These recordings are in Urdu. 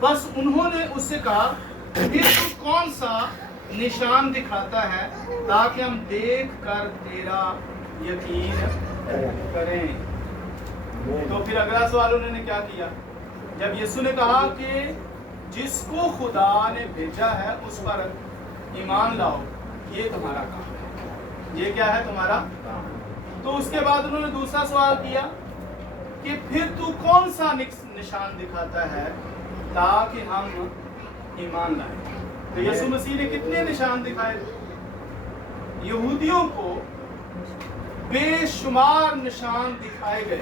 بس انہوں نے اس سے کہا پھر تو کون سا نشان دکھاتا ہے تاکہ ہم دیکھ کر تیرا یقین کریں. تو پھر اگلا سوال انہوں نے کیا کیا؟ جب یسوع نے کہا کہ جس کو خدا نے بھیجا ہے اس پر ایمان لاؤ، یہ تمہارا کام ہے. یہ کیا ہے تمہارا؟ تو اس کے بعد انہوں نے دوسرا سوال کیا کہ پھر تو کون سا نشان دکھاتا ہے تاکہ ہم ایمان لائیں. تو یسوع مسیح نے کتنے نشان دکھائے؟ یہودیوں کو بے شمار نشان دکھائے گئے.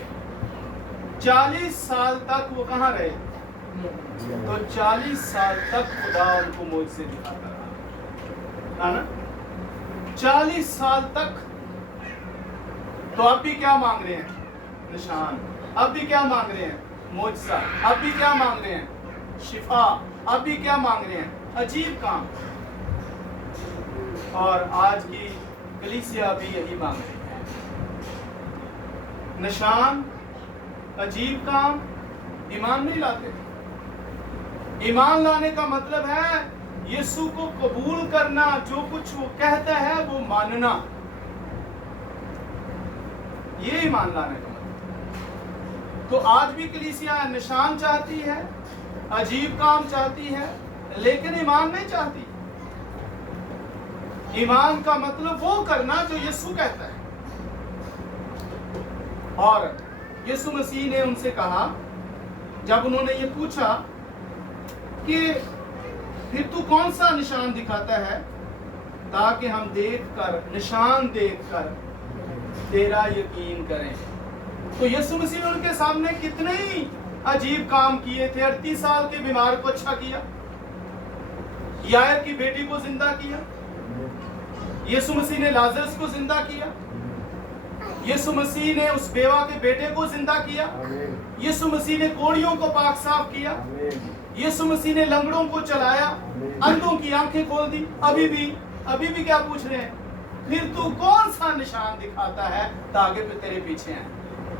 40 سال تک وہ کہاں رہے؟ تو 40 سال تک خدا ان کو معجزے دکھاتا رہا، ہے نا؟ 40 سال تک. تو اب بھی کیا مانگ رہے ہیں؟ نشان. اب بھی کیا مانگ رہے ہیں؟ معجزہ. اب بھی کیا مانگ رہے ہیں؟ شفا. اب بھی کیا مانگ رہے ہیں؟ عجیب کام. اور آج کی کلیسیا بھی یہی مانگ رہی ہے، نشان، عجیب کام. ایمان نہیں لاتے. ایمان لانے کا مطلب ہے یسوع کو قبول کرنا، جو کچھ وہ کہتا ہے وہ ماننا. یہ ایمان لانے کا مطلب. تو آج بھی کلیسیا نشان چاہتی ہے، عجیب کام چاہتی ہے، لیکن ایمان نہیں چاہتی. ایمان کا مطلب وہ کرنا جو یسوع کہتا ہے. اور یسوع مسیح نے ان سے کہا جب انہوں نے یہ پوچھا کہ پھر تو کون سا نشان دکھاتا ہے تاکہ ہم دیکھ کر، نشان دیکھ کر تیرا یقین کریں. تو یسوع مسیح نے ان کے سامنے کتنے ہی عجیب کام کیے تھے. 38 سال کے بیمار کو اچھا کیا، یائر کی بیٹی کو زندہ کیا، یسوع مسیح نے لازرس کو زندہ کیا، یسوع مسیح نے اس بیوہ کے بیٹے کو زندہ کیا، یسوع مسیح نے کوڑیوں کو پاک صاف کیا، یسوع مسیح نے لنگڑوں کو چلایا، اندھوں کی آنکھیں کھول دی. ابھی بھی کیا پوچھ رہے ہیں؟ پھر تو کون سا نشان دکھاتا ہے تاکہ تیرے پیچھے ہیں.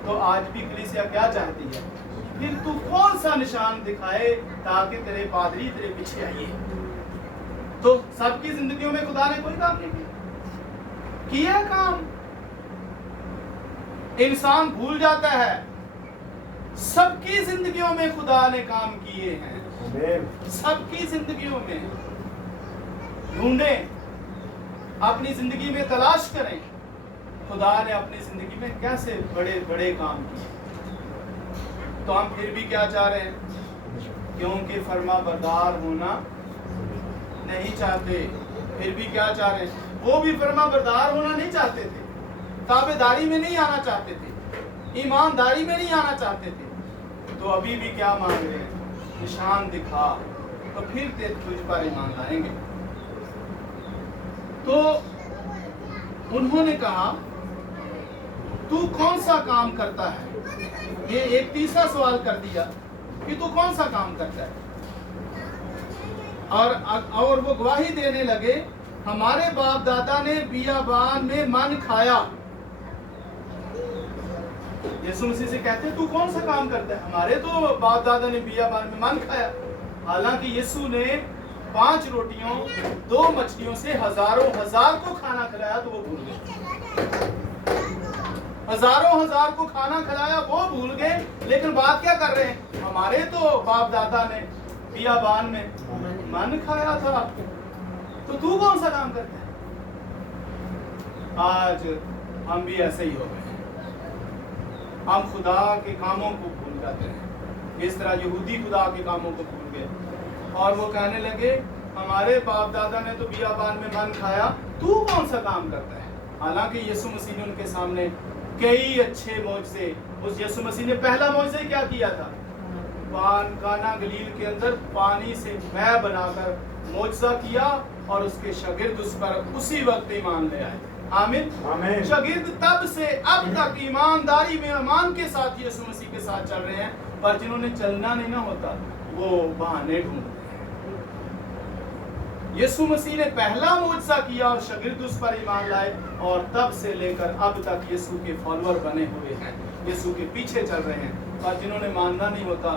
تو آج بھی کلیسیا کیا چاہتی ہے؟ پھر تو کون سا نشان دکھائے تاکہ تیرے پادری تیرے پیچھے آئیے. تو سب کی زندگیوں میں خدا نے کوئی کام نہیں کیا کام. انسان بھول جاتا ہے سب کی زندگیوں میں خدا نے کام کیے ہیں. سب کی زندگیوں میں ڈھونڈیں، اپنی زندگی میں تلاش کریں خدا نے اپنی زندگی میں کیسے بڑے بڑے کام کیے. تو ہم پھر بھی کیا چاہ رہے ہیں؟ کیونکہ فرما بردار ہونا نہیں چاہتے. پھر بھی کیا چاہ رہے ہیں؟ وہ بھی فرما بردار ہونا نہیں چاہتے تھے، تابعداری میں نہیں آنا چاہتے تھے، ایمانداری میں نہیں آنا چاہتے تھے. تو ابھی بھی کیا مانگ رہے ہیں؟ نشان دکھا تو پھر تجھ پر ایمان لائیں گے. تو انہوں نے کہا تو کون سا کام کرتا ہے؟ یہ ایک تیسرا سوال کر دیا کہ تو کون سا کام کرتا ہے. اور وہ گواہی دینے لگے ہمارے باپ دادا نے بیابان میں من کھایا. یسوع مسیح سے کہتے تو کون سا کام کرتا ہے؟ ہمارے تو باپ دادا نے بیابان میں من کھایا. حالانکہ یسوع نے 5 روٹیوں 2 مچھلیوں سے ہزاروں ہزار کو کھانا کھلایا تو وہ بھول گئے. ہزاروں ہزار کو کھانا کھلایا وہ بھول گئے. لیکن بات کیا کر رہے ہیں؟ ہمارے تو باپ دادا نے بیابان میں من کھایا تھا. تو کون سا کام کرتا ہے؟ آج ہم بھی ایسے ہی ہو گئے. ہم خدا کے کاموں کو بھول جاتے ہیں اس طرح یہودی خدا کے کاموں کو بھول گئے اور وہ کہنے لگے ہمارے باپ دادا نے تو بیابان میں من کھایا، تو کون سا کام کرتا ہے. حالانکہ یسوع مسیح نے ان کے سامنے کئی اچھے معجزے. اس یسوع مسیح نے پہلا معجزہ کیا کیا تھا؟ کانا گلیل کے اندر پانی سے مے بنا کر معجزہ کیا اور اس کے شاگرد اس پر اسی وقت ایمان لے آئے. آمین. شاگرد تب سے اب تک ایمانداری میں ایمان کے ساتھ یسوع مسیح کے ساتھ چل رہے ہیں، پر جنہوں نے چلنا نہیں نہ ہوتا وہ بہانے ڈھونڈتے ہیں. یسوع مسیح نے پہلا معجزہ کیا اور شاگرد اس پر ایمان لائے اور تب سے لے کر اب تک یسوع کے فالوور بنے ہوئے ہیں، یسوع کے پیچھے چل رہے ہیں. اور جنہوں نے ماننا نہیں ہوتا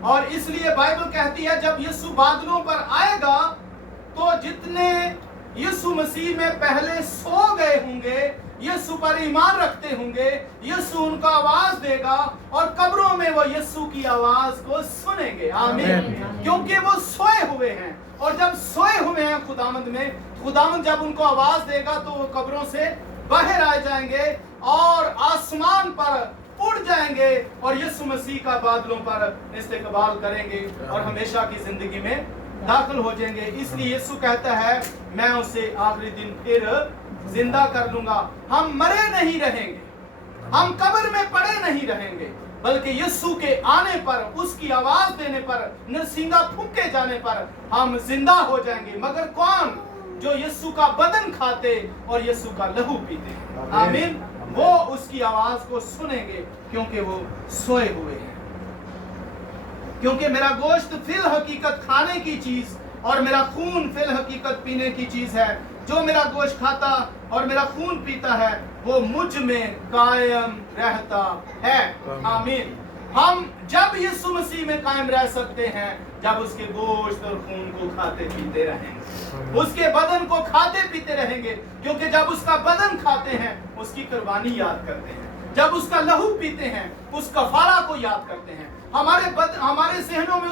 اور اس لیے بائبل کہتی ہے جب یسوع بادلوں پر آئے گا تو جتنے یسوع مسیح میں پہلے سو گئے ہوں گے، یسوع پر ایمان رکھتے ہوں گے، یسوع ان کو آواز دے گا اور قبروں میں وہ یسوع کی آواز کو سنیں گے۔ آمین۔ کیونکہ وہ سوئے ہوئے ہیں، اور جب سوئے ہوئے ہیں خداوند میں، خداوند جب ان کو آواز دے گا تو وہ قبروں سے باہر آ جائیں گے اور آسمان پر اڑ جائیں گے اور یسوع مسیح کا بادلوں پر استقبال کریں گے اور ہمیشہ کی زندگی میں داخل ہو جائیں گے۔ اس لیے یسوع کہتا ہے میں اسے آخری دن پھر زندہ کر لوں گا۔ ہم مرے نہیں رہیں گے، ہم قبر میں پڑے نہیں رہیں گے، بلکہ یسوع کے آنے پر، اس کی آواز دینے پر، نرسنگا پھونکے جانے پر ہم زندہ ہو جائیں گے۔ مگر کون؟ جو یسوع کا بدن کھاتے اور یسوع کا لہو پیتے۔ آمین۔ وہ اس کی آواز کو سنیں گے کیونکہ وہ سوئے ہوئے ہیں۔ کیونکہ میرا گوشت فی الحقیقت کھانے کی چیز اور میرا خون فی الحقیقت پینے کی چیز ہے۔ جو میرا گوشت کھاتا اور میرا خون پیتا ہے وہ مجھ میں قائم رہتا ہے۔ آمین۔ ہم جب یسوع مسیح میں قائم رہ سکتے ہیں جب اس کے گوشت اور خون کو کھاتے پیتے رہیں گے، اس کے بدن کو کھاتے پیتے رہیں گے، کیونکہ جب اس کا بدن کھاتے ہیں اس کی قربانی یاد کرتے ہیں، جب اس کا لہو پیتے ہیں اس کفارہ کو یاد کرتے ہیں، ہمارے ذہنوں میں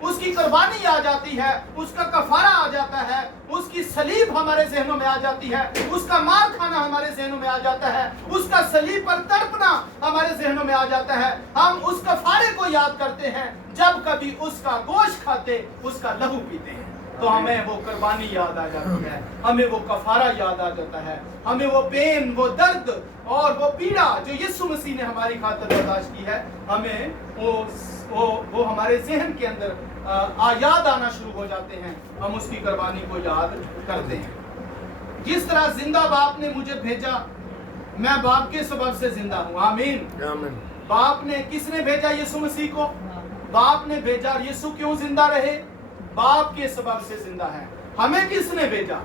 اس کی قربانی آ جاتی ہے، اس کا کفارہ آ جاتا ہے، اس کی صلیب ہمارے ذہنوں میں آ جاتی ہے، اس کا مار کھانا ہمارے ذہنوں میں آ جاتا ہے، اس کا صلیب پر تڑپنا ہمارے ذہنوں میں آ جاتا ہے۔ ہم اس کفارے کو یاد کرتے ہیں جب کبھی اس کا گوشت کھاتے، اس کا لہو پیتے ہیں، تو ہمیں وہ قربانی یاد آ جاتی ہے، ہمیں وہ کفارہ یاد آ جاتا ہے، ہمیں وہ پین، وہ درد اور وہ پیڑا جو یسوع مسیح نے ہماری خاطر برداشت کی ہے، ہمیں وہ ہمارے ذہن کے اندر یاد آنا شروع ہو جاتے ہیں، ہم اس کی قربانی کو یاد کرتے ہیں۔ جس طرح زندہ باپ نے مجھے بھیجا، میں باپ کے سبب سے زندہ ہوں۔ آمین۔ باپ نے، کس نے بھیجا یسوع مسیح کو؟ باپ نے بھیجا۔ اور یسوع کیوں زندہ رہے؟ باپ کے سبب سے زندہ ہے۔ ہمیں کس نے بھیجا؟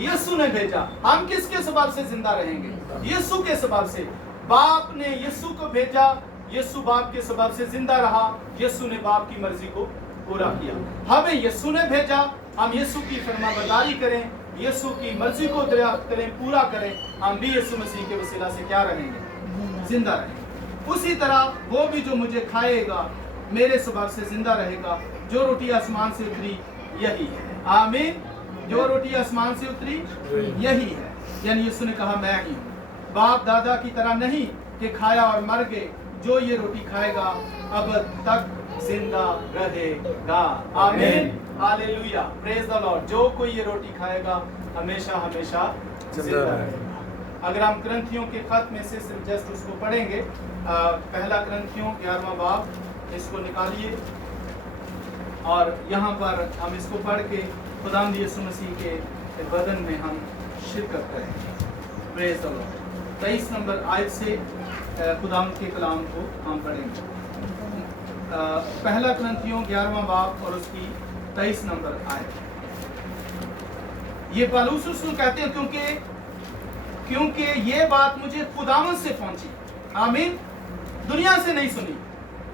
یسوع نے بھیجا۔ ہم کس کے سبب سے زندہ رہیں گے؟ یسوع کے سبب سے۔ باپ نے یسوع کو بھیجا، یسوع باپ کے سبب سے زندہ رہا، یسوع نے باپ کی مرضی کو پورا کیا۔ ہمیں یسوع نے بھیجا، ہم یسوع کی فرما برداری کریں، یسوع کی مرضی کو دریافت کریں، پورا کریں، ہم بھی یسوع مسیح کے وسیلہ سے کیا رہیں گے؟ زندہ رہیں گے۔ اسی طرح وہ بھی جو مجھے کھائے گا میرے سبب سے زندہ رہے گا۔ جو روٹی آسمان سے اتری یہی ہے۔ آمین۔ جو روٹی آسمان سے اتری یہی ہے، یعنی یسوع نے کہا میں ہی ہوں۔ باپ دادا کی طرح نہیں کہ کھایا اور مر گئے، جو یہ روٹی کھائے گا اب تک زندہ رہے گا۔ آمین۔ ہاللویہ، پریز دی لارڈ۔ جو کوئی یہ روٹی کھائے گا ہمیشہ ہمیشہ زندہ رہے گا۔ اگر ہم کرنتھیوں کے خط میں سے صرف جسٹ اس کو پڑھیں گے، پہلا کرنتھیوں 11واں باب، اس کو نکالیے اور یہاں پر ہم اس کو پڑھ کے خداوند یسوع مسیح کے بدن میں ہم شرکت کریں گے۔ پریز دی لارڈ۔ 23 نمبر آیت سے خداوند کے کلام کو ہم پڑھیں گے۔ پہلا کرنتھیوں 11واں باب اور اس کی 23 نمبر آیت۔ یہ پالوس رسول کہتے ہیں کیونکہ یہ بات مجھے خداوند سے پہنچی۔ آمین۔ دنیا سے نہیں سنی،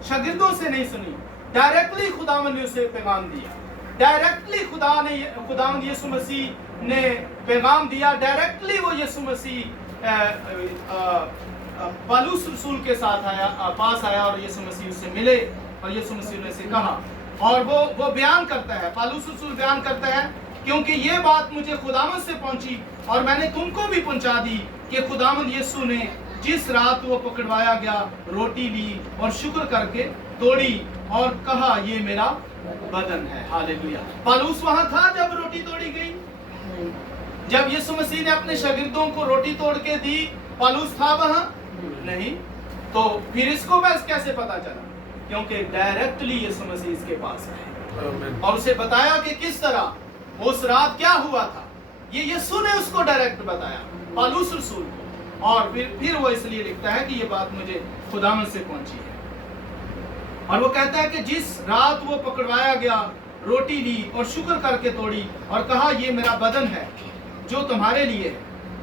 شاگردوں سے نہیں سنی، ڈائریکٹلی خداوند نے اسے پیغام دیا۔ ڈائریکٹلی خداوند یسوع مسیح نے پیغام دیا۔ ڈائریکٹلی وہ یسوع مسیح پالوس رسول کے ساتھ پاس آیا اور یسوع مسیح اس سے ملے اور یسوع مسیح نے اسے کہا، اور وہ بیان کرتا ہے، پالوس رسول بیان کرتا ہے کیونکہ یہ بات مجھے خداوند سے پہنچی اور میں نے تم کو بھی پہنچا دی کہ خداوند یسوع نے جس رات وہ پکڑوایا گیا روٹی لی اور شکر کر کے توڑی اور کہا یہ میرا بدن ہے۔ ہاللویہ۔ پالوس وہاں تھا جب روٹی توڑی گئی؟ جب یسوع مسیح نے اپنے شاگردوں کو روٹی توڑ کے دی، پالوس تھا وہاں؟ نہیں۔ تو پھر اس کو بس کیسے پتا چلا؟ کیونکہ ڈائریکٹلی یسوع مسیح اس کے پاس آئے اور اسے بتایا کہ کس طرح اس رات کیا ہوا تھا۔ یہ یسوع نے اس کو ڈائریکٹ بتایا، پالوس رسول کو، اور پھر وہ اس لیے لکھتا ہے کہ یہ بات مجھے خداوند سے پہنچی ہے۔ اور وہ کہتا ہے کہ جس رات وہ پکڑوایا گیا روٹی لی اور شکر کر کے توڑی اور کہا یہ میرا بدن ہے جو تمہارے لیے ہے،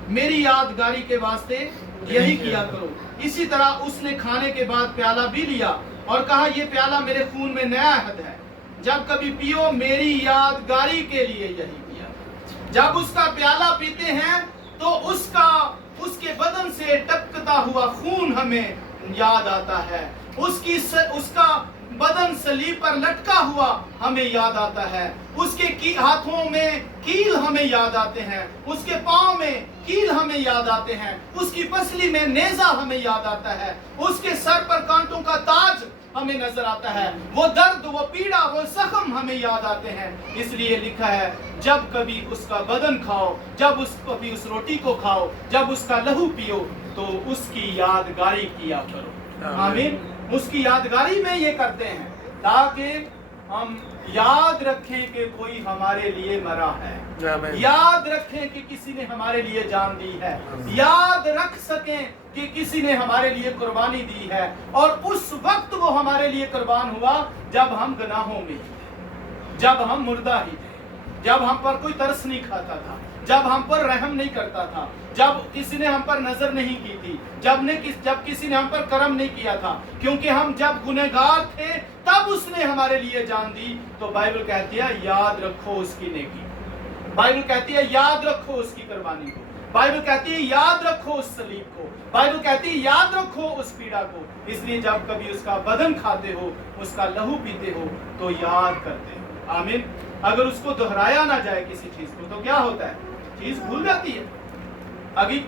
میری یادگاری کے واسطے یہی کیا کرو۔ اسی طرح اس نے کھانے کے بعد پیالہ بھی لیا اور کہا یہ پیالہ میرے خون میں نیا عہد ہے، جب کبھی پیو میری یادگاری کے لیے یہی پیا۔ جب اس کا پیالہ پیتے ہیں تو اس کے بدن سے ٹپکتا ہوا خون ہمیں یاد آتا ہے، اس کا بدن صلیب پر لٹکا ہوا ہمیں یاد آتا ہے، اس کے ہاتھوں میں کیل ہمیں یاد آتے ہیں، اس کے پاؤں میں کیل ہمیں یاد آتے ہیں، اس کی پسلی میں نیزہ ہمیں یاد آتا ہے، اس کے سر پر کانٹوں کا تاج ہمیں نظر آتا ہے، وہ درد، وہ پیڑا، وہ زخم ہمیں یاد آتے ہیں۔ اس لیے لکھا ہے جب کبھی اس کا بدن کھاؤ، جب کبھی اس روٹی کو کھاؤ، جب اس کا لہو پیو تو اس کی یادگاری کیا کرو۔ آمین۔ اس کی یادگاری میں یہ کرتے ہیں تاکہ ہم یاد رکھیں کہ کوئی ہمارے لیے مرا ہے، یاد رکھیں کہ کسی نے ہمارے لیے جان دی ہے، یاد رکھ سکیں کہ کسی نے ہمارے لیے قربانی دی ہے، اور اس وقت وہ ہمارے لیے قربان ہوا جب ہم گناہوں میں تھے، جب ہم مردہ ہی تھے، جب ہم پر کوئی ترس نہیں کھاتا تھا، جب ہم پر رحم نہیں کرتا تھا، جب کسی نے ہم پر نظر نہیں کی تھی، جب کسی نے ہم پر کرم نہیں کیا تھا، کیونکہ ہم جب گنہگار تھے تب اس نے ہمارے لیے جان دی۔ تو بائبل کہتی ہے یاد رکھو اس کی نیکی، بائبل کہتی ہے یاد رکھو اس کی قربانی کو، بائبل کہتی ہے یاد رکھو اس صلیب کو، بائبل کہتی ہے یاد رکھو اس پیڑا کو۔ اس لیے جب کبھی اس کا بدن کھاتے ہو، اس کا لہو پیتے ہو تو یاد کرتے ہو۔ آمین۔ اگر اس کو دہرایا نہ جائے کسی چیز کو تو کیا ہوتا ہے؟ چیز بھول جاتی ہے۔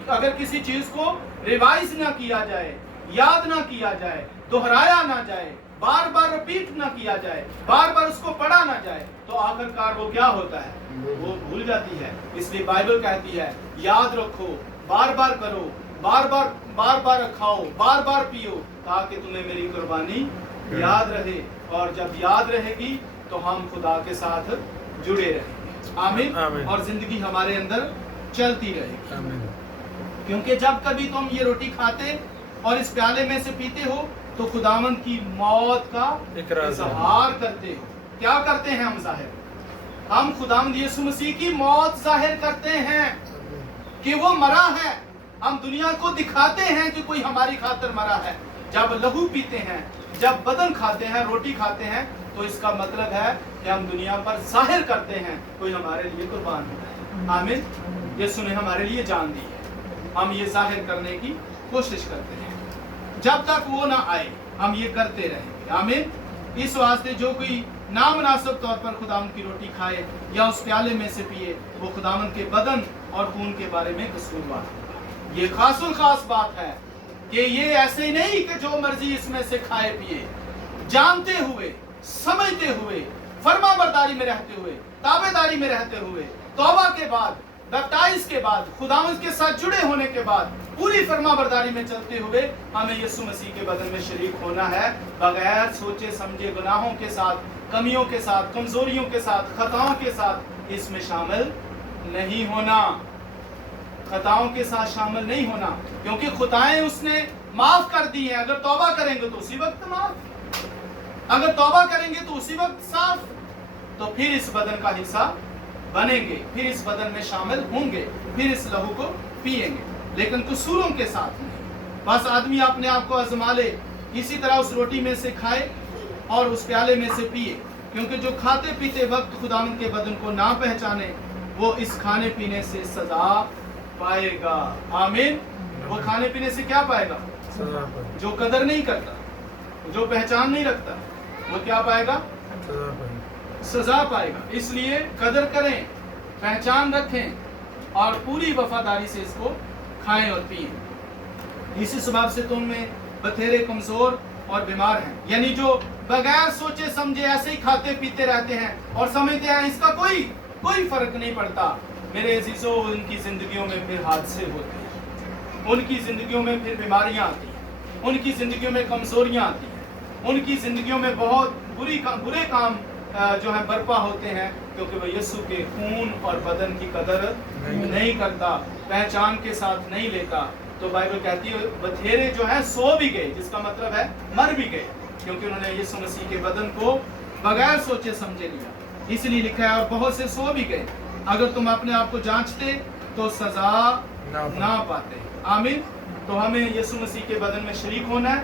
اگر کسی چیز کو ریوائز نہ کیا جائے، یاد نہ کیا جائے، دہرایا نہ جائے، بار بار رپیٹ نہ کیا جائے، بار بار اس کو پڑھا نہ جائے تو آخر کار وہ کیا ہوتا ہے؟ وہ بھول جاتی ہے۔ اس لیے بائبل کہتی ہے یاد رکھو، بار بار کرو، بار بار کھاؤ، بار بار پیو، تاکہ تمہیں میری قربانی یاد رہے، اور جب یاد رہے گی تو ہم خدا کے ساتھ جڑے رہیں گے۔ آمین۔ اور زندگی ہمارے اندر چلتی رہے گی، کیونکہ جب کبھی تم یہ روٹی کھاتے اور اس پیالے میں سے پیتے ہو تو خداوند کی موت کا اظہار کرتے ہو۔ کیا کرتے ہیں ہم ظاہر؟ ہم خداوند یسوع مسیح کی موت ظاہر کرتے ہیں کہ وہ مرا ہے۔ ہم دنیا کو دکھاتے ہیں کہ کوئی ہماری خاطر مرا ہے۔ جب لہو پیتے ہیں، جب بدن کھاتے ہیں، روٹی کھاتے ہیں، تو اس کا مطلب ہے کہ ہم دنیا پر ظاہر کرتے ہیں کوئی ہمارے لیے قربان ہوا ہے۔ آمین۔ یسوع نے ہمارے لیے جان دی ہے، ہم یہ ظاہر کرنے کی کوشش کرتے ہیں۔ جب تک وہ نہ آئے ہم یہ کرتے رہیں گے۔ آمین۔ اس واسطے جو کوئی نامناسب طور پر خداوند کی روٹی کھائے یا اس پیالے میں سے پیے، وہ خداوند کے بدن اور خون کے بارے میں قصوروار ہوگا۔ یہ خاص الخاص بات ہے کہ یہ ایسے ہی نہیں کہ جو مرضی اس میں سے کھائے پیے، جانتے ہوئے، سمجھتے ہوئے، فرما برداری میں رہتے ہوئے، تابع داری میں رہتے ہوئے، توبہ کے بعد، بیپٹائز کے بعد، خداوند کے ساتھ جڑے ہونے کے بعد، پوری فرما برداری میں چلتے ہوئے ہمیں یسوع مسیح کے بدن میں شریک ہونا ہے، بغیر سوچے سمجھے گناہوں کے ساتھ، کمیوں کے ساتھ، کمزوریوں کے ساتھ، خطاؤں کے ساتھ اس میں شامل نہیں ہونا، خطاؤں کے ساتھ شامل نہیں ہونا، کیونکہ خطائیں اس نے معاف کر دی ہیں۔ اگر توبہ کریں گے تو اسی وقت معاف، اگر توبہ کریں گے تو اسی وقت صاف، تو پھر اس بدن کا حصہ بنیں گے، پھر اس بدن میں شامل ہوں گے، پھر اس لہو کو پیئیں گے، لیکن قصوروں کے ساتھ نہیں۔ بس آدمی اپنے آپ کو آزما لے، اسی طرح اس روٹی میں سے کھائے اور اس پیالے میں سے پیے، کیونکہ جو کھاتے پیتے وقت خداوند کے بدن کو نہ پہچانے وہ اس کھانے پینے سے سزا پائے گا۔ آمین۔ وہ کھانے پینے سے کیا پائے گا؟ جو قدر نہیں کرتا، جو پہچان نہیں رکھتا، وہ کیا پائے گا؟ سزا پائے گا۔ اس لیے قدر کریں، پہچان رکھیں اور پوری وفاداری سے اس کو کھائیں اور پئیں۔ اسی سبب سے تم میں بتھیرے کمزور اور بیمار ہیں، یعنی جو بغیر سوچے سمجھے ایسے ہی کھاتے پیتے رہتے ہیں اور سمجھتے ہیں اس کا کوئی فرق نہیں پڑتا۔ میرے عزیزوں، ان کی زندگیوں میں پھر حادثے ہوتے ہیں، ان کی زندگیوں میں پھر بیماریاں آتی ہیں، ان کی زندگیوں میں کمزوریاں آتی ہیں، ان کی زندگیوں میں بہت برے کام جو ہیں برپا ہوتے ہیں، کیونکہ وہ یسوع کے خون اور بدن کی قدر نہیں کرتا، پہچان کے ساتھ نہیں لیتا۔ تو بائبل کہتی ہے بتھیرے جو ہیں سو بھی گئے، جس کا مطلب ہے مر بھی گئے، کیونکہ انہوں نے یسوع مسیح کے بدن کو بغیر سوچے سمجھے لیا۔ اس لیے لکھا ہے اور بہت سے سو بھی گئے۔ اگر تم اپنے آپ کو جانچتے تو سزا نہ پاتے۔ آمین۔ تو ہمیں یسوع مسیح کے بدن میں شریک ہونا ہے،